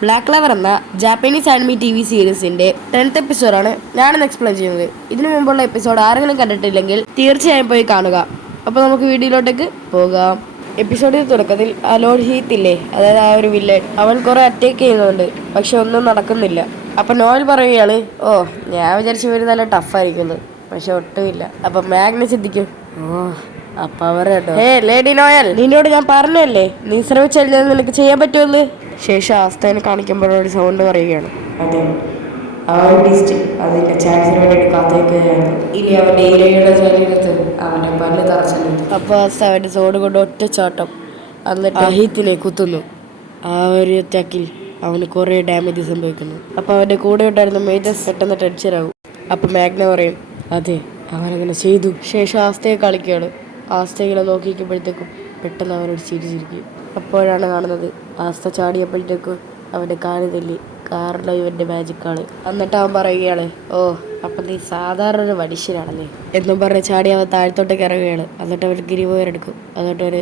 Black clever എന്ന Japanese anime TV സീരീസിന്റെ 10th എപ്പിസോഡാണ് ഞാനിന്ന് എക്സ്പ്ലെയിൻ ചെയ്യുന്നത്. ഇതിനു മുമ്പുള്ള എപ്പിസോഡ് ആരെങ്കിലും കണ്ടിട്ടില്ലെങ്കിൽ തീർച്ചയായും പോയി കാണുക. അപ്പോൾ നമുക്ക് വീഡിയോയിലോട്ടേക്ക് പോകാം. എപ്പിസോഡിൽ തുടക്കത്തിൽ ആ ലോർഡ് ഹീത്ത് ഇല്ലേ, അതായത് ആ ഒരു വില്ലൻ, അവൻ കുറെ അറ്റാക്ക് ചെയ്യുന്നുണ്ട്, പക്ഷെ ഒന്നും നടക്കുന്നില്ല. അപ്പൊ നോയൽ പറയുകയാണ്, ഓ ഞാൻ വിചാരിച്ചു ഇവര് നല്ല ടഫായിരിക്കുന്നു, പക്ഷെ ഒട്ടുമില്ല. അപ്പൊ മാഗ്നസ് ചിന്തിക്കും, ഓ അപ്പൊ അവർ കേട്ടോ, ഹേ ലേഡി നോയൽ, നിന്നോട് ഞാൻ പറഞ്ഞല്ലേ നീ ശ്രമിച്ചാൽ നിനക്ക് ചെയ്യാൻ പറ്റുമെന്ന്. ശേഷം ആസ്തേനെ കാണിക്കുമ്പോഴൊരു സൗണ്ട് പറയുകയാണ്, അതെ ആ ഒരു ബീസ്റ്റ് അതിന്റെ ചാൻസിന് വേണ്ടിയിട്ട് കാത്തിരിക്കുകയാണ്. ഇനി അവന്റെ ഇരയുടെ ശരീരത്ത് അവന്റെ പല്ല് തറച്ചല്ലോ. അപ്പൊ ആസ്ത അവന്റെ സോഡ് കൊണ്ട് ഒറ്റച്ചാട്ടം എന്നിട്ട് അഹീത്തിനെ കുത്തുന്നു. ആ ഒരു അറ്റാക്കിൽ അവന് കുറെ ഡാമേജ് സംഭവിക്കുന്നു. അപ്പൊ അവന്റെ കൂടെ ഉണ്ടായിരുന്ന മേജസ് പെട്ടെന്ന് ടെൻഷനാകും. അപ്പൊ മാഗ്ന പറയും, അതെ അവനങ്ങനെ ചെയ്തു. ശേഷം ആസ്തയെ കളിക്കുകയാണ്. ആസ്തയെ നോക്കിക്കുമ്പോഴത്തേക്കും പെട്ടെന്ന് അവനോട് ചിരിച്ചിരിക്കും. അപ്പോഴാണ് കാണുന്നത് ആസ്ത ചാടിയപ്പോഴത്തേക്കും അവൻ്റെ കാല് തെല്ലി, കാരണം ഇവൻ്റെ മാജിക്കാണ്. എന്നിട്ട് അവൻ പറയുകയാണ്, ഓ അപ്പം നീ സാധാരണ ഒരു മനുഷ്യനാണല്ലേ എന്നും പറഞ്ഞ് ചാടി അവൻ താഴത്തോട്ടേക്ക് ഇറങ്ങുകയാണ്. എന്നിട്ട് അവൻ ഗിരിപോയരെടുക്കും, എന്നിട്ട് ഒരു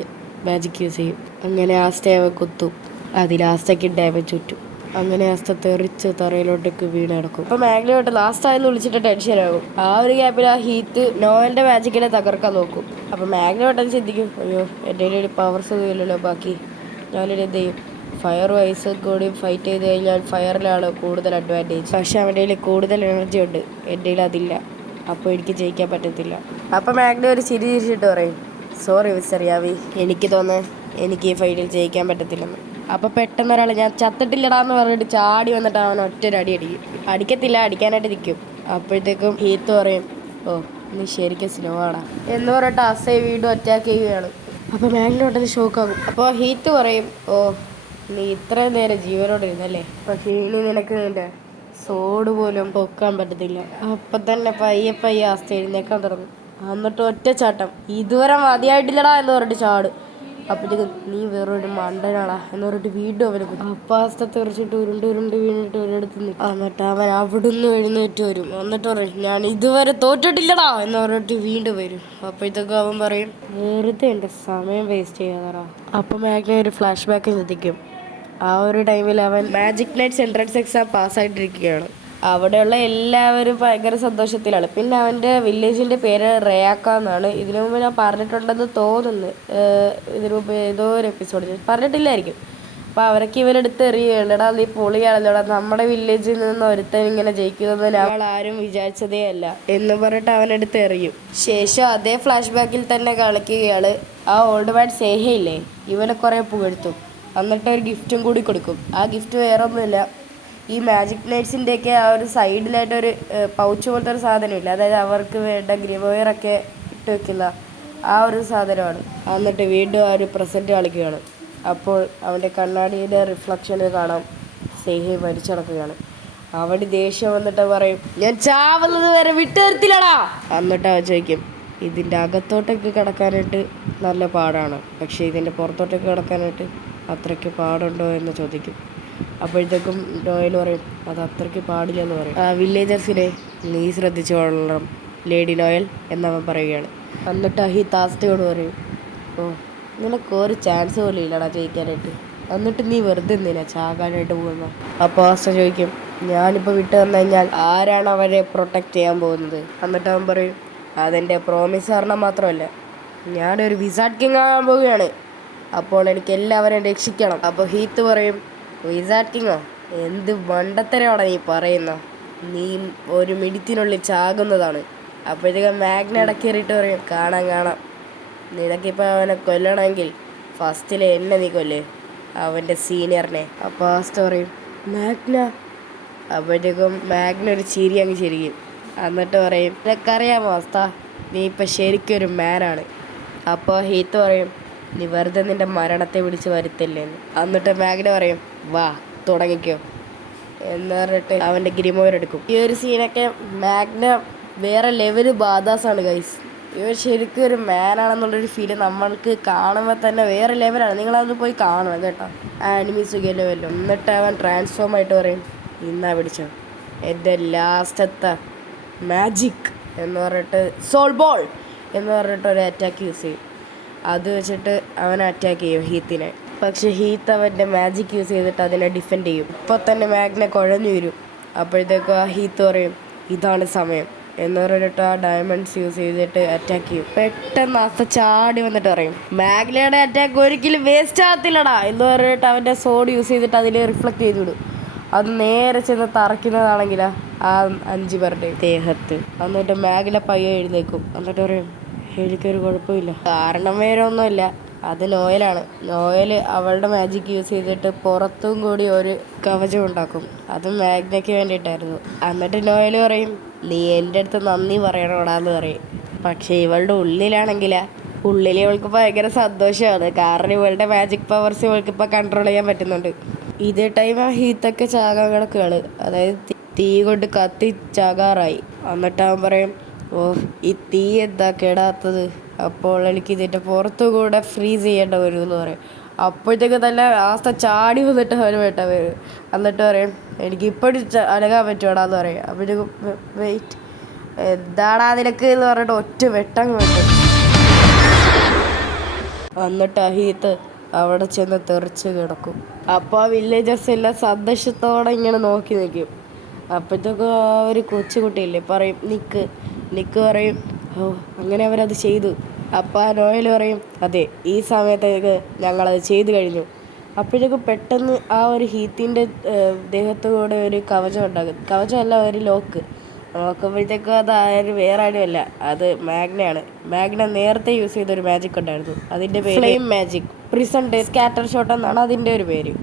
മാജിക് യൂസ് ചെയ്യും. അങ്ങനെ ആസ്തയെ അവൻ കുത്തും. അതിൽ ആസ്തയ്ക്ക് ഡാമേജ് ചുറ്റും. അങ്ങനെ ആസ്ത തെറിച്ച് തറയിലോട്ടേക്ക് വീണ് കിടക്കും. അപ്പൊ മാഗ്നയോട്ട് ലാസ്റ്റ് ആയെന്ന് വിളിച്ചിട്ട് ടെൻഷനാകും. ആ ഒരു ഗ്യാപ്പിൽ ആ ഹീത്ത് നോവലിന്റെ മാജിക്കിനെ തകർക്കാൻ നോക്കും. അപ്പൊ മാഗ്നയോട്ടത് ചിന്തിക്കും, അയ്യോ എൻ്റെ ഒരു പവർസ് ഒന്നും ഇല്ലല്ലോ ബാക്കി, ഞാനൊരു എന്ത് ചെയ്യും, ഫയറും ഐസും കൂടി ഫൈറ്റ് ചെയ്ത് കഴിഞ്ഞാൽ ഫയറിലാണ് കൂടുതൽ അഡ്വാൻറ്റേജ്. പക്ഷെ അവൻ്റെ കയ്യിൽ കൂടുതൽ എനർജി ഉണ്ട്, എൻ്റെ കയ്യിൽ അതില്ല, അപ്പോൾ എനിക്ക് ജയിക്കാൻ പറ്റത്തില്ല. അപ്പം മാഗ്ന ഒരു ചിരി ചിരിച്ചിട്ട് പറയും, സോറി മിസ്റ്റർ യാവി, എനിക്ക് തോന്നുന്നു എനിക്ക് ഈ ഫൈറ്റിൽ ജയിക്കാൻ പറ്റത്തില്ലെന്ന്. അപ്പോൾ പെട്ടെന്ന് ഒരാൾ ഞാൻ ചത്തിട്ടില്ലടാന്ന് പറഞ്ഞിട്ട് ചാടി വന്നിട്ട് അവൻ ഒറ്റൊരു അടി അടിക്കും. അടിക്കത്തില്ല, അടിക്കാനായിട്ട് നിൽക്കും. അപ്പോഴത്തേക്കും ഹീത്ത് പറയും, ഓ നീ ശരിക്കും സ്ലോ ആടാ എന്ന് പറഞ്ഞിട്ട് അസൈ വീണ്ടും അറ്റാക്ക് ചെയ്യുകയാണ്. അപ്പോൾ മാഗ്നോട്ടന് ഷോക്കാകും. അപ്പോൾ ഹീത്ത് പറയും, ഓ നീ ഇത്രയും നേരം ജീവനോട് ഇരുന്നല്ലേ, പക്ഷേ ഇനി നിനക്ക് നിന്റെ സോഡ് പോലും പൊക്കാൻ പറ്റത്തില്ല. അപ്പം തന്നെ പയ്യെ പയ്യെ ആസ്ത എഴുന്നേക്കാൻ തുടങ്ങും. എന്നിട്ട് ഒറ്റച്ചാട്ടം, ഇതുവരെ മതിയായിട്ടില്ലടാ എന്ന് പറഞ്ഞിട്ട് ചാടും. അപ്പോഴത്തേക്കും നീ വേറൊരു മണ്ടനാടാ എന്ന് പറഞ്ഞിട്ട് വീണ്ടും അവനെ കുത്തും. അപ്പം ആസ്ത തെറിച്ചിട്ട് ഉരുണ്ട് ഉരുണ്ട് വീണിട്ട് ഒരിടത്ത് നിൽക്കും. എന്നിട്ട് അവൻ അവിടുന്ന് എഴുന്നേറ്റ് വരും. എന്നിട്ട് പറയും, ഞാൻ ഇതുവരെ തോറ്റിട്ടില്ലടാ എന്ന് പറഞ്ഞിട്ട് വീണ്ടും വരും. അപ്പോഴത്തേക്കും അവൻ പറയും, വെറുതെ എൻ്റെ സമയം വേസ്റ്റ് ചെയ്യാതാടാ. അപ്പം മാഗ്ന ഒരു ഫ്ലാഷ് ബാക്ക് ശ്രദ്ധിക്കും. ആ ഒരു ടൈമിൽ അവൻ മാജിക് നൈറ്റ്സ് എൻട്രൻസ് എക്സാം പാസ്സായിട്ടിരിക്കുകയാണ്. അവിടെയുള്ള എല്ലാവരും ഭയങ്കര സന്തോഷത്തിലാണ്. പിന്നെ അവൻ്റെ വില്ലേജിൻ്റെ പേര് റയാക്ക എന്നാണ്. ഇതിനു മുമ്പ് ഞാൻ പറഞ്ഞിട്ടുണ്ടെന്ന് തോന്നുന്നു, ഇതിനു മുമ്പ് ഏതോ ഒരു എപ്പിസോഡിൽ പറഞ്ഞിട്ടില്ലായിരിക്കും. അപ്പോൾ അവരൊക്കെ ഇവരെടുത്ത് എറിയുകയാണ്, നീ പൊളിയാണല്ലോടാ, നമ്മുടെ വില്ലേജിൽ നിന്ന് ഒരുത്തൻ ഇങ്ങനെ ജയിക്കുന്നത് ഞങ്ങൾ ആരും വിചാരിച്ചതേ അല്ല എന്ന് പറഞ്ഞിട്ട് അവനെടുത്ത് എറിയും. ശേഷം അതേ ഫ്ലാഷ് ബാക്കിൽ തന്നെ കളിക്കുകയാണ്. ആ ഓൾഡ് മാൻ സേഹയില്ലേ, ഇവനെ കുറേ പുകഴ്ത്തും. എന്നിട്ട് ഒരു ഗിഫ്റ്റും കൂടി കൊടുക്കും. ആ ഗിഫ്റ്റ് വേറെ ഒന്നുമില്ല, ഈ മാജിക് നൈറ്റ്സിൻ്റെയൊക്കെ ആ ഒരു സൈഡിലായിട്ടൊരു പൗച്ച് പോലത്തെ ഒരു സാധനമില്ല, അതായത് അവർക്ക് വേണ്ട ഗ്രിവോയറൊക്കെ ഇട്ട് വെക്കുന്ന ആ ഒരു സാധനമാണ്. എന്നിട്ട് വീണ്ടും ആ ഒരു പ്രസൻറ്റ് കളിക്കുകയാണ്. അപ്പോൾ അവൻ്റെ കണ്ണാടിയുടെ റിഫ്ലക്ഷന് കാണാം സേഹി മരിച്ചടക്കുകയാണ്. അവന് ദേഷ്യം വന്നിട്ട് പറയും, ഞാൻ ചാവുന്നത് വരെ വിട്ടുതരത്തില്ലടാ. എന്നിട്ട് അവൻ ചോദിക്കും, ഇതിൻ്റെ അകത്തോട്ടൊക്കെ കിടക്കാനായിട്ട് നല്ല പാടാണ്, പക്ഷേ ഇതിൻ്റെ പുറത്തോട്ടൊക്കെ കിടക്കാനായിട്ട് അത്രയ്ക്ക് പാടുണ്ടോ എന്ന് ചോദിക്കും. അപ്പോഴത്തേക്കും നോയൽ പറയും, അത് അത്രയ്ക്ക് പാടില്ല എന്ന് പറയും. ആ വില്ലേജേഴ്സിനെ നീ ശ്രദ്ധിച്ചു കൊള്ളണം ലേഡി നോയൽ എന്നവൻ പറയുകയാണ്. എന്നിട്ട് അഹി താസ്തയോട് പറയും, ഓ നിനക്ക് ഒരു ചാൻസ് പോലും ഇല്ലടാ ജയിക്കാനായിട്ട്, എന്നിട്ട് നീ വെറുതെ എന്തിനാ ചാകാനായിട്ട് പോകുന്നത്. അപ്പോൾ ആസ്ത ചോദിക്കും, ഞാനിപ്പോൾ വിട്ടു തന്നു കഴിഞ്ഞാൽ ആരാണ് അവരെ പ്രൊട്ടക്റ്റ് ചെയ്യാൻ പോകുന്നത്. എന്നിട്ട് അവൻ പറയും, അതെൻ്റെ പ്രോമിസ് കാരണം മാത്രമല്ല, ഞാനൊരു വിസാർഡ് കിങ് ആകാൻ പോവുകയാണ്, അപ്പോൾ എനിക്ക് എല്ലാവരെയും രക്ഷിക്കണം. അപ്പോൾ ഹീത്ത് പറയും, വിസാർഡ് കിങ്ങോ, എന്ത് മണ്ടത്തരമാണ് നീ പറയുന്ന, നീ ഒരു മിനിറ്റിനുള്ളിൽ ചാകുന്നതാണ്. അപ്പോഴത്തേക്കും മാഗ്ന ഇടക്കേറിയിട്ട് പറയും, കാണാം കാണാം, നിനക്കിപ്പോൾ അവനെ കൊല്ലണമെങ്കിൽ ഫസ്റ്റിൽ എന്നെ നീ കൊല്ലേ, അവൻ്റെ സീനിയറിനെ. അപ്പോൾ ആസ്ത പറയും, മാഗ്ന. അപ്പോഴത്തേക്കും മാഗ്ന ഒരു ചിരി അങ്ങ് ചിരിക്കും. എന്നിട്ട് പറയും, നിനക്കറിയാമോ ആസ്ത, നീ ഇപ്പം ശരിക്കും ഒരു മാനാണ്. അപ്പോൾ ഹീത്ത് പറയും, നീ വെറുതെ നിൻ്റെ മരണത്തെ വിളിച്ച് വരുത്തില്ലേന്ന്. എന്നിട്ട് മാഗ്ന പറയും, വാ തുടങ്ങിക്കോ എന്ന് പറഞ്ഞിട്ട് അവൻ്റെ ഗ്രിമോയർ ഈ ഒരു സീനൊക്കെ മാഗ്ന വേറെ ലെവല് ബാദാസാണ് ഗൈസ്. ഇവർ ശരിക്കും ഒരു മാനാണെന്നുള്ളൊരു ഫീല് നമ്മൾക്ക് കാണുമ്പോൾ തന്നെ വേറെ ലെവലാണ്. നിങ്ങളത് പോയി കാണണം കേട്ടോ, ആനിമി സുഖയിലോ വല്ലോ. എന്നിട്ട് അവൻ ട്രാൻസ്ഫോം ആയിട്ട് പറയും, ഇന്നാ പിടിച്ചോ എൻ്റെ ലാസ്റ്റത്തെ മാജിക് എന്ന് പറഞ്ഞിട്ട്, സോൾ ബോൾ എന്ന് പറഞ്ഞിട്ട് ഒരു അറ്റാക്ക് യൂസ് ചെയ്യും. അത് വെച്ചിട്ട് അവൻ അറ്റാക്ക് ചെയ്യും ഹീത്തിനെ. പക്ഷെ ഹീത്ത് അവൻ്റെ മാജിക് യൂസ് ചെയ്തിട്ട് അതിനെ ഡിഫെൻഡ് ചെയ്യും. ഇപ്പോൾ തന്നെ മാഗ്ന കുഴഞ്ഞു വരും. അപ്പോഴത്തേക്കും ആ ഹീത്ത് പറയും ഇതാണ് സമയം എന്ന് പറഞ്ഞിട്ട് ആ ഡയമണ്ട്സ് യൂസ് ചെയ്തിട്ട് അറ്റാക്ക് ചെയ്യും. പെട്ടെന്ന് ആസ്ത ചാടി വന്നിട്ട് പറയും മാഗ്നയുടെ അറ്റാക്ക് ഒരിക്കലും വേസ്റ്റ് ആകത്തില്ലടാ എന്ന് പറഞ്ഞിട്ട് അവൻ്റെ സോഡ് യൂസ് ചെയ്തിട്ട് അതിൽ റിഫ്ലക്റ്റ് ചെയ്ത് വിടും. അത് നേരെ ചെന്ന് തറയ്ക്കുന്നതാണെങ്കിലാ ആ 5 പേരുടെ ദേഹത്ത്. എന്നിട്ട് മാഗ്ന പയ്യെ എഴുന്നേക്കും. എന്നിട്ട് പറയും എനിക്കൊരു കുഴപ്പമില്ല. കാരണം വേറെ ഒന്നുമില്ല, അത് നോയലാണ്. നോയൽ അവളുടെ മാജിക് യൂസ് ചെയ്തിട്ട് പുറത്തും കൂടി ഒരു കവചം ഉണ്ടാക്കും. അത് മാഗ്നയ്ക്ക് വേണ്ടിയിട്ടായിരുന്നു. എന്നിട്ട് നോയൽ പറയും നീ എൻ്റെ അടുത്ത് നന്ദി പറയണോടാന്ന് പറയും. പക്ഷേ ഇവളുടെ ഉള്ളിൽ ഇവൾക്ക് ഭയങ്കര സന്തോഷമാണ്. കാരണം ഇവളുടെ മാജിക് പവേഴ്സ് ഇവൾക്ക് ഇപ്പോൾ കൺട്രോൾ ചെയ്യാൻ പറ്റുന്നുണ്ട്. ഇതേ ടൈം ആ ഹീത്തൊക്കെ ചാകാൻ കിടക്കുകയാണ്. അതായത് തീ കൊണ്ട് കത്തി ചാകാറായി. എന്നിട്ട് അവൻ പറയും ഓ ഈ തീ എന്താ കെടാത്തത്, അപ്പോൾ എനിക്ക് ഇതിൻ്റെ പുറത്തു കൂടെ ഫ്രീസ് ചെയ്യേണ്ട വരും എന്ന് പറയും. അപ്പോഴത്തേക്ക് തന്നെ ആസ്ത ചാടി വന്നിട്ട് അവന് വേട്ട വരും. എന്നിട്ട് പറയും എനിക്ക് ഇപ്പോഴും അനങ്ങാൻ പറ്റുവാടാന്ന് പറയും. അപ്പോഴത്തേക്കും വെയിറ്റ് എന്താടാ നിനക്ക് എന്ന് പറഞ്ഞിട്ട് ഒറ്റ വെട്ടങ്ങ് വെട്ടും. എന്നിട്ട് ആ ഹീത്ത് അവിടെ ചെന്ന് തെറിച്ച് കിടക്കും. അപ്പോൾ ആ വില്ലേജേഴ്സ് എല്ലാം സന്തോഷത്തോടെ ഇങ്ങനെ നോക്കി നിൽക്കും. അപ്പോഴത്തേക്കും ആ ഒരു കൊച്ചുകുട്ടിയില്ലേ പറയും നിക്ക് പറയും ഓ അങ്ങനെ അവരത് ചെയ്തു. അപ്പോൾ ആ നോയൽ പറയും അതെ ഈ സമയത്തേക്ക് ഞങ്ങളത് ചെയ്തു കഴിഞ്ഞു. അപ്പോഴേക്കും പെട്ടെന്ന് ആ ഒരു ഹീത്തിൻ്റെ ദേഹത്തു കൂടെ ഒരു കവചം ഉണ്ടാകും. കവചമല്ല, ഒരു ലോക്ക്. നോക്കുമ്പോഴത്തേക്കും അത് ആരും വേറെ ആരുമല്ല, അത് മാഗ്നയാണ്. മാഗ്ന നേരത്തെ യൂസ് ചെയ്തൊരു മാജിക് ഉണ്ടായിരുന്നു. അതിൻ്റെ പേര് flame magic. Prison day scatter shot എന്നാണ് അതിൻ്റെ ഒരു പേര്.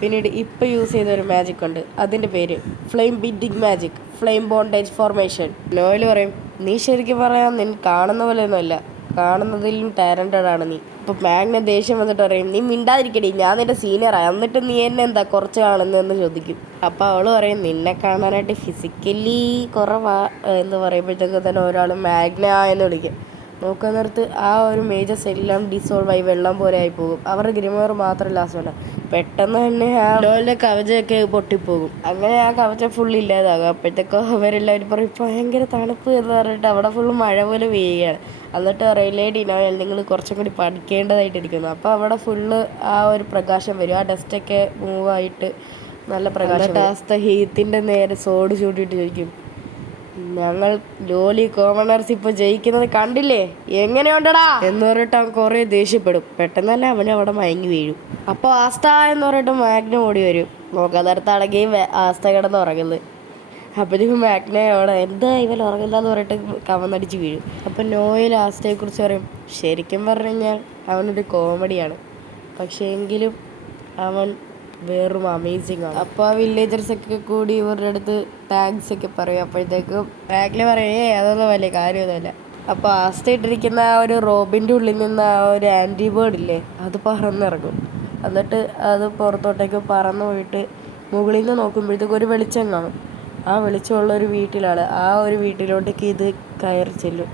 പിന്നീട് ഇപ്പോൾ യൂസ് ചെയ്തൊരു മാജിക് ഉണ്ട്, അതിൻ്റെ പേര് flame beating magic, flame bondage formation. Noel പറയും നീ ശരിക്കും പറയാൻ നിന്നെ കാണുന്ന പോലെയൊന്നുമല്ല, കാണുന്നതിലും ടാലൻറ്റഡ് ആണ് നീ. ഇപ്പോൾ മാഗ്ന ദേഷ്യം വന്നിട്ട് പറയും നീ മിണ്ടാതിരിക്കടി, ഞാൻ നിൻ്റെ സീനിയറാണ്, എന്നിട്ട് നീ എന്നെ എന്താ കുറച്ച് കാണുന്നതെന്ന് ചോദിക്കും. അപ്പോൾ അവൾ പറയും നിന്നെ കാണാനായിട്ട് ഫിസിക്കലി കുറവാ എന്ന് പറയുമ്പോഴത്തേക്ക് തന്നെ ഒരാൾ മാഗ്ന എന്ന് വിളിക്കും. നോക്കാൻ നേരത്ത് ആ ഒരു മേജസ് എല്ലാം ഡിസോൾവ് ആയി വെള്ളം പോലെ ആയി പോകും. അവരുടെ ഗ്രിമോർ മാത്രം ലാസ്റ്റല്ല. പെട്ടെന്ന് തന്നെ ആ ലോലിൻ്റെ കവചമൊക്കെ പൊട്ടിപ്പോകും. അങ്ങനെ ആ കവചം ഫുള്ള് ഇല്ലാതാകും. അപ്പോഴത്തേക്കോ അവരെല്ലാവരും പറയും ഭയങ്കര തണുപ്പ് എന്ന് പറഞ്ഞിട്ട് അവിടെ ഫുള്ള് മഴ പോലെ പെയ്യുകയാണ്. എന്നിട്ട് പറയും ലേഡി നോയൽ നിങ്ങൾ കുറച്ചും കൂടി പഠിക്കേണ്ടതായിട്ടിരിക്കുന്നു. അപ്പോൾ അവിടെ ഫുള്ള് ആ ഒരു പ്രകാശം വരും. ആ ഡസ്റ്റൊക്കെ മൂവായിട്ട് നല്ല പ്രകാശം. ആസ്ത ഹീത്തിൻ്റെ നേരെ സോഡ് ചൂണ്ടിയിട്ട് ചോദിക്കും ഞങ്ങൾ ലോലി കോമണേഴ്സ് ഇപ്പോൾ ജയിക്കുന്നത് കണ്ടില്ലേ, എങ്ങനെയുണ്ടടാ എന്ന് പറഞ്ഞിട്ട് അവൻ കുറേ ദേഷ്യപ്പെടും. പെട്ടെന്ന് തന്നെ അവന് അവിടെ മയങ്ങി വീഴും. അപ്പോൾ ആസ്ത എന്ന് പറഞ്ഞിട്ട് മാഗ്ന ഓടി വരും. നോക്കാത്തടത്താണെങ്കിൽ ആസ്ത കിടന്ന് ഉറങ്ങുന്നത്. അപ്പോഴത്തേക്കും മാഗ്ന അവിടെ എന്താ ഇവൻ ഉറങ്ങില്ലെന്ന് പറഞ്ഞിട്ട് കവന്നടിച്ച് വീഴും. അപ്പം നോയൽ ആസ്തയെക്കുറിച്ച് പറയും ശരിക്കും പറഞ്ഞു കഴിഞ്ഞാൽ അവനൊരു കോമഡിയാണ്, പക്ഷേ എങ്കിലും അവൻ വെറും അമേസിങ് ആണ്. അപ്പോൾ ആ വില്ലേജേഴ്സൊക്കെ കൂടി ഇവരുടെ അടുത്ത് താങ്ക്സ് ഒക്കെ പറയും. അപ്പോഴത്തേക്കും മാഗ്ന പറയേ അതൊന്നും വലിയ കാര്യമൊന്നുമില്ല. അപ്പോൾ ആസ്ത ഇട്ടിരിക്കുന്ന ആ ഒരു റോബിൻ്റെ ഉള്ളിൽ നിന്ന് ആ ഒരു ആൻറ്റിബേർഡ് ഇല്ലേ അത് പറന്നിറങ്ങും. എന്നിട്ട് അത് പുറത്തോട്ടേക്ക് പറന്നു പോയിട്ട് മുകളിൽ നിന്ന് നോക്കുമ്പോഴത്തേക്കും ഒരു വെളിച്ചം കാണും. ആ വെളിച്ചമുള്ള ഒരു വീട്ടിലാണ്. ആ ഒരു വീട്ടിലോട്ടേക്ക് ഇത് കയറി ചെല്ലും.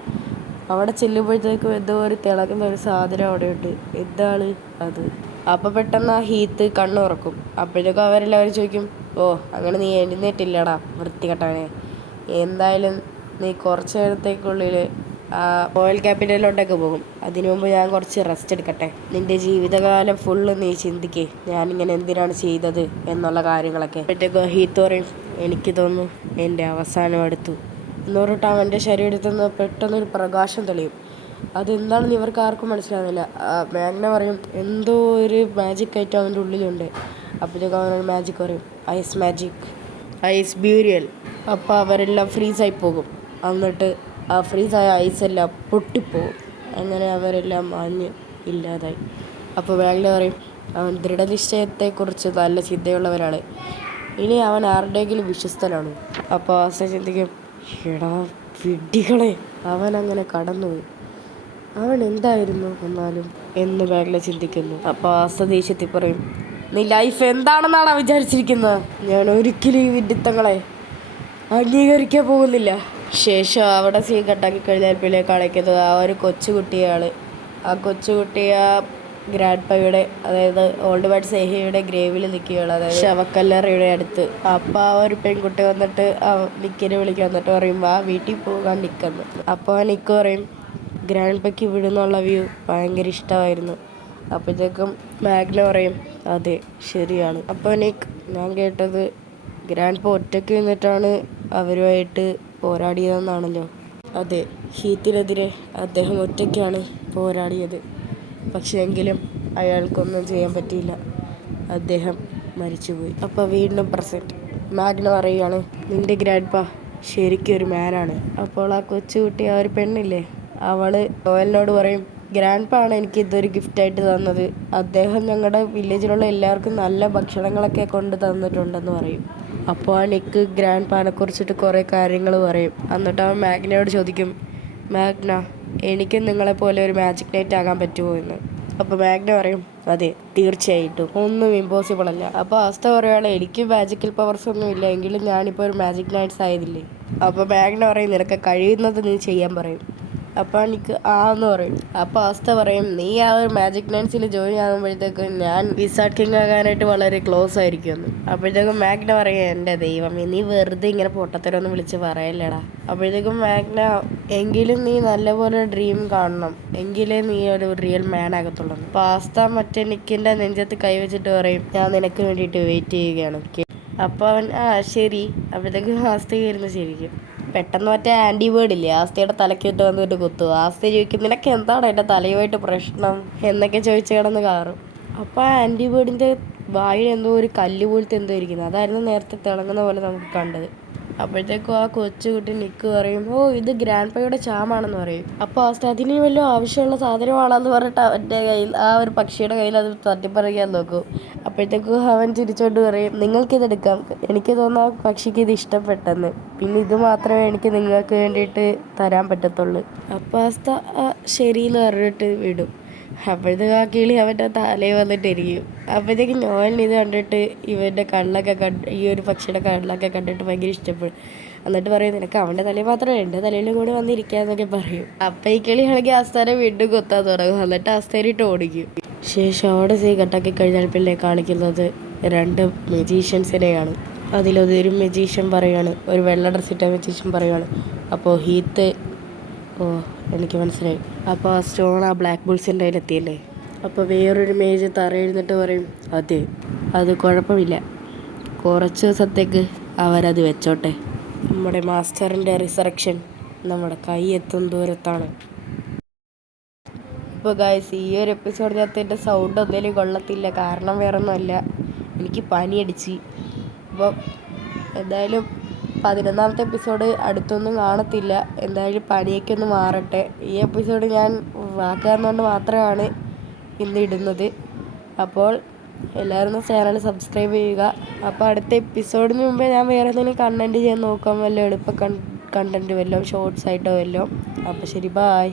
അവിടെ ചെല്ലുമ്പോഴത്തേക്കും എന്തോ ഒരു തിളങ്ങുന്ന ഒരു സാധനം അവിടെയുണ്ട്. എന്താണ് അത്? അപ്പോൾ പെട്ടെന്ന് ആ ഹീത്ത് കണ്ണുറക്കും. അപ്പോഴത്തേക്കും അവരെല്ലാവരും ചോദിക്കും ഓ അങ്ങനെ നീ എഴുന്നേറ്റില്ലടാ വൃത്തികെട്ടവനെ, എന്തായാലും നീ കുറച്ച് നേരത്തേക്കുള്ളിൽ ആ റോയൽ ക്യാപിറ്റലിലോട്ടേക്ക് പോകും. അതിനു മുമ്പ് ഞാൻ കുറച്ച് റെസ്റ്റ് എടുക്കട്ടെ. നിൻ്റെ ജീവിതകാലം ഫുള്ള് നീ ചിന്തിക്കേ ഞാനിങ്ങനെ എന്തിനാണ് ചെയ്തത് എന്നുള്ള കാര്യങ്ങളൊക്കെ. അപ്പോഴത്തേക്കും ഹീത്ത് പറയും എനിക്ക് തോന്നുന്നു എൻ്റെ അവസാനം അടുത്തു എന്ന് പറഞ്ഞിട്ട് അവൻ്റെ ശരീരത്തിൽ നിന്ന് പെട്ടെന്നൊരു പ്രകാശം തെളിയും. അതെന്താണെന്ന് ഇവർക്ക് ആർക്കും മനസ്സിലാകുന്നില്ല. മാഗ്ന പറയും എന്തോ ഒരു മാജിക് ഐറ്റം അവൻ്റെ ഉള്ളിലുണ്ട്. അപ്പോഴത്തേക്കും അവനൊരു മാജിക് പറയും ഐസ് മാജിക്, ഐസ് ബ്യൂരിയൽ. അപ്പോൾ അവരെല്ലാം ഫ്രീസായി പോകും. എന്നിട്ട് ആ ഫ്രീസായ ഐസെല്ലാം പൊട്ടിപ്പോകും. അങ്ങനെ അവരെല്ലാം മാഞ്ഞ് ഇല്ലാതായി. അപ്പോൾ മാഗ്ന പറയും അവൻ ദൃഢനിശ്ചയത്തെക്കുറിച്ച് നല്ല ചിന്തയുള്ളവരാണ്, ഇനി അവൻ ആരുടെയെങ്കിലും വിശ്വസ്തനാണ്. അപ്പോൾ ആസ ചിന്തിക്കും എടാ വിഡ്ഢികളെ, അവൻ അങ്ങനെ കടന്നുപോയി, അവൻ എന്തായിരുന്നു എന്നാലും എന്ന് മാഗ്ന ചിന്തിക്കുന്നു. അപ്പോൾ ആസ്ത ദേഷ്യത്തിൽ പറയും നീ ലൈഫ് എന്താണെന്നാണ് വിചാരിച്ചിരിക്കുന്നത്, ഞാൻ ഒരിക്കലും ഈ വിഡ്ഢിത്തങ്ങളെ അംഗീകരിക്കാൻ പോകുന്നില്ല. ശേഷം അവിടെ സീൻ കട്ടാക്കി കഴിഞ്ഞാൽ പിന്നെ കളിക്കുന്നത് ആ ഒരു കൊച്ചുകുട്ടിയാണ്. ആ കൊച്ചുകുട്ടി ആ ഗ്രാൻഡ് പയുടെ അതായത് ഓൾഡ് മാൻ സേഹയുടെ ഗ്രേവിൽ നിൽക്കുകയാണ്, അതായത് ശവക്കല്ലറയുടെ അടുത്ത്. അപ്പോൾ ആ ഒരു പെൺകുട്ടി വന്നിട്ട് നിക്കിനെ വിളിക്കാൻ വന്നിട്ട് പറയും ആ വീട്ടിൽ പോകാൻ നിൽക്കുന്നു. അപ്പോൾ ആ നിക്ക് പറയും ഗ്രാൻഡ് പയ്ക്ക് ഇവിടെ നിന്നുള്ള വ്യൂ ഭയങ്കര ഇഷ്ടമായിരുന്നു, അപ്പോഴത്തേക്കും മാഗ്ന പറയും അതെ ശരിയാണ്. അപ്പോൾ നിക്ക്, ഞാൻ കേട്ടത് ഗ്രാൻഡ് പാ ഒറ്റയ്ക്ക് നിന്നിട്ടാണ് അവരുമായിട്ട് പോരാടിയതെന്നാണല്ലോ. അതെ, ഹീത്തിനെതിരെ അദ്ദേഹം ഒറ്റയ്ക്കാണ് പോരാടിയത്. പക്ഷേ എങ്കിലും അയാൾക്കൊന്നും ചെയ്യാൻ പറ്റിയില്ല, അദ്ദേഹം മരിച്ചുപോയി. അപ്പോൾ വീണ്ടും പ്രസൻറ്റ് മാഗ്ന പറയുകയാണ് നിൻ്റെ ഗ്രാൻഡ് പാ ശരിക്കും ഒരു മാനാണ്. അപ്പോൾ ആ കൊച്ചുകുട്ടി, ആ ഒരു പെണ്ണില്ലേ, അവള് നോയലിനോട് പറയും ഗ്രാൻഡ് പാ ആണ് എനിക്ക് ഇതൊരു ഗിഫ്റ്റായിട്ട് തന്നത്. അദ്ദേഹം ഞങ്ങളുടെ വില്ലേജിലുള്ള എല്ലാവർക്കും നല്ല ഭക്ഷണങ്ങളൊക്കെ കൊണ്ട് തന്നിട്ടുണ്ടെന്ന് പറയും. അപ്പോൾ ആ നിക്ക് ഗ്രാൻഡ് പാനെ കുറിച്ചിട്ട് കുറേ കാര്യങ്ങൾ പറയും. എന്നിട്ട് അവൻ മാഗ്നയോട് ചോദിക്കും മാഗ്ന, എനിക്കും നിങ്ങളെപ്പോലെ ഒരു മാജിക് നൈറ്റ് ആകാൻ പറ്റുമോ എന്ന്. അപ്പോൾ മാഗ്ന പറയും അതെ തീർച്ചയായിട്ടും, ഒന്നും ഇമ്പോസിബിൾ അല്ല. അപ്പോൾ ആസ്ത പറയുകയാണ് എനിക്ക് മാജിക്കൽ പവേഴ്സ് ഒന്നും ഇല്ല, എങ്കിലും ഞാനിപ്പോൾ ഒരു മാജിക് നൈറ്റ്സ് ആയതില്ലേ. അപ്പോൾ മാഗ്ന പറയും നിനക്ക് കഴിയുന്നത് നീ ചെയ്യാൻ പറയും. അപ്പോൾ എനിക്ക് എന്ന് പറയും. അപ്പോൾ ആസ്ത പറയും നീ ആ ഒരു മാജിക് നൈറ്റ്സിൽ ജോയിൻ ആകുമ്പോഴത്തേക്കും ഞാൻ വിസാർഡ് കിങ് ആകാനായിട്ട് വളരെ ക്ലോസ് ആയിരിക്കുമെന്ന്. അപ്പോഴത്തേക്കും മാഗ്ന പറയും എൻ്റെ ദൈവമേ, നീ വെറുതെ ഇങ്ങനെ പൊട്ടത്തരൊന്നും വിളിച്ച് പറയല്ലേടാ. അപ്പോഴത്തേക്കും മാഗ്ന എങ്കിലും നീ നല്ലപോലെ ഡ്രീം കാണണം, എങ്കിലേ നീ ഒരു റിയൽ മാൻ ആകത്തുള്ളൂ. അപ്പോൾ ആസ്ത മറ്റേ നിക്കിൻ്റെ നെഞ്ചത്ത് കൈവച്ചിട്ട് പറയും ഞാൻ നിനക്ക് വേണ്ടിയിട്ട് വെയിറ്റ് ചെയ്യുകയാണ്. അപ്പോൾ അവൻ ശരി. അപ്പോഴത്തേക്കും ആസ്ത കയറുന്നു ശരിക്കും. പെട്ടെന്ന് മറ്റേ ആൻറ്റിബേർഡ് ഇല്ലേ, ആസ്തയുടെ തലക്കിട്ട് വന്നിട്ട് കുത്തുക. ആസ്ത ചോദിക്കും നിനക്ക് എന്താണ് എൻ്റെ തലയുമായിട്ട് പ്രശ്നം എന്നൊക്കെ ചോദിച്ച് കിടന്ന് കാറും. അപ്പോൾ ആ ആൻറ്റിബേർഡിൻ്റെ വായിൽ എന്തോ ഒരു കല്ല് പോലത്തെ എന്തോ ഇരിക്കുന്നത്, അതായിരുന്നു നേരത്തെ തിളങ്ങുന്ന പോലെ നമുക്ക് കണ്ടത്. അപ്പോഴത്തേക്കും ആ കൊച്ചുകുട്ടി നിക്ക് പറയും ഇത് ഗ്രാൻഡ് പായുടെ ചാമാണെന്ന് പറയും. അപ്പോൾ ആസ്ത അതിന് വല്ല ആവശ്യമുള്ള സാധനമാണെന്ന് പറഞ്ഞിട്ട് അവൻ്റെ കയ്യിൽ ആ ഒരു പക്ഷിയുടെ കയ്യിൽ അത് തട്ടിപ്പറിക്കാൻ നോക്കും. അപ്പോഴത്തേക്കും അവൻ ചിരിച്ചോണ്ട് പറയും നിങ്ങൾക്കിതെടുക്കാം, എനിക്ക് തോന്നുന്നു ആ പക്ഷിക്ക് ഇത് ഇഷ്ടപ്പെട്ടെന്ന്, പിന്നെ ഇത് മാത്രമേ എനിക്ക് നിങ്ങൾക്ക് വേണ്ടിയിട്ട് തരാൻ പറ്റത്തുള്ളൂ. അപ്പോൾ ആസ്ത ശരിയെന്ന് പറഞ്ഞിട്ട് വിടും. അപ്പോഴത്തേക്കും ആ കിളി അവൻ്റെ തലയിൽ വന്നിട്ടിരിക്കും. അപ്പോഴത്തേക്കും നോയലിന് ഇത് കണ്ടിട്ട് ഇവൻ്റെ കണ്ണൊക്കെ ഈ ഒരു പക്ഷിയുടെ കണ്ണൊക്കെ കണ്ടിട്ട് ഭയങ്കര ഇഷ്ടപ്പെടും. എന്നിട്ട് പറയും നിനക്ക് അവൻ്റെ തലയിൽ മാത്രമേ എൻ്റെ തലയിലും കൂടി വന്നിരിക്കാന്നൊക്കെ പറയും. അപ്പം ഈ കിളിയാണെങ്കിൽ ആസ്താനെ വീണ്ടും കൊത്താൻ തുടങ്ങും. എന്നിട്ട് ആസ്താനിട്ട് ഓടിക്കും. ശേഷം അവിടെ കട്ടാക്കി കഴിഞ്ഞാൽ പിന്നെ കാണിക്കുന്നത് 2 മെജീഷ്യൻസിനെയാണ്. അതിലൊരു മെജീഷ്യൻ പറയാണ്, ഒരു വെള്ള ഡ്രസ്സിട്ട മെജീഷ്യൻ പറയാണ് അപ്പോൾ ഹീത്ത് എനിക്ക് മനസ്സിലായി. അപ്പോൾ ആ സ്റ്റോൺ ആ ബ്ലാക്ക് ബുൾസിൻ്റെ കയ്യിലെത്തിയല്ലേ. അപ്പോൾ വേറൊരു മേജ് തറയിരുന്നിട്ട് പറയും അതെ അത് കുഴപ്പമില്ല, കുറച്ച് ദിവസത്തേക്ക് അവരത് വെച്ചോട്ടെ, നമ്മുടെ മാസ്റ്ററിൻ്റെ റിസറക്ഷൻ നമ്മുടെ കൈ എത്തും ദൂരത്താണ്. ഇപ്പോൾ ഗായ്സ് ഈ ഒരു എപ്പിസോഡിനകത്ത് എൻ്റെ സൗണ്ട് ഒന്നിനും കൊള്ളത്തില്ല, കാരണം വേറൊന്നുമല്ല, എനിക്ക് പനിയടിച്ച്. അപ്പോൾ എന്തായാലും 11ാമത്തെ എപ്പിസോഡ് അടുത്തൊന്നും കാണത്തില്ല. എന്തായാലും പനിയൊക്കെ ഒന്ന് മാറട്ടെ. ഈ എപ്പിസോഡ് ഞാൻ വാക്കാന്നുകൊണ്ട് മാത്രമാണ് ഇന്ന് ഇടുന്നത്. അപ്പോൾ എല്ലാവരും ചാനൽ സബ്സ്ക്രൈബ് ചെയ്യുക. അപ്പോൾ അടുത്ത എപ്പിസോഡിന് മുമ്പേ ഞാൻ വേറെ എന്തെങ്കിലും കണ്ടൻറ്റ് ചെയ്യാൻ നോക്കാം, വല്ലതും എളുപ്പ കണ്ടൻറ്റ് വല്ലതും ഷോർട്സ് ആയിട്ടോ വല്ലതും. അപ്പോൾ ശരി, ബായ്.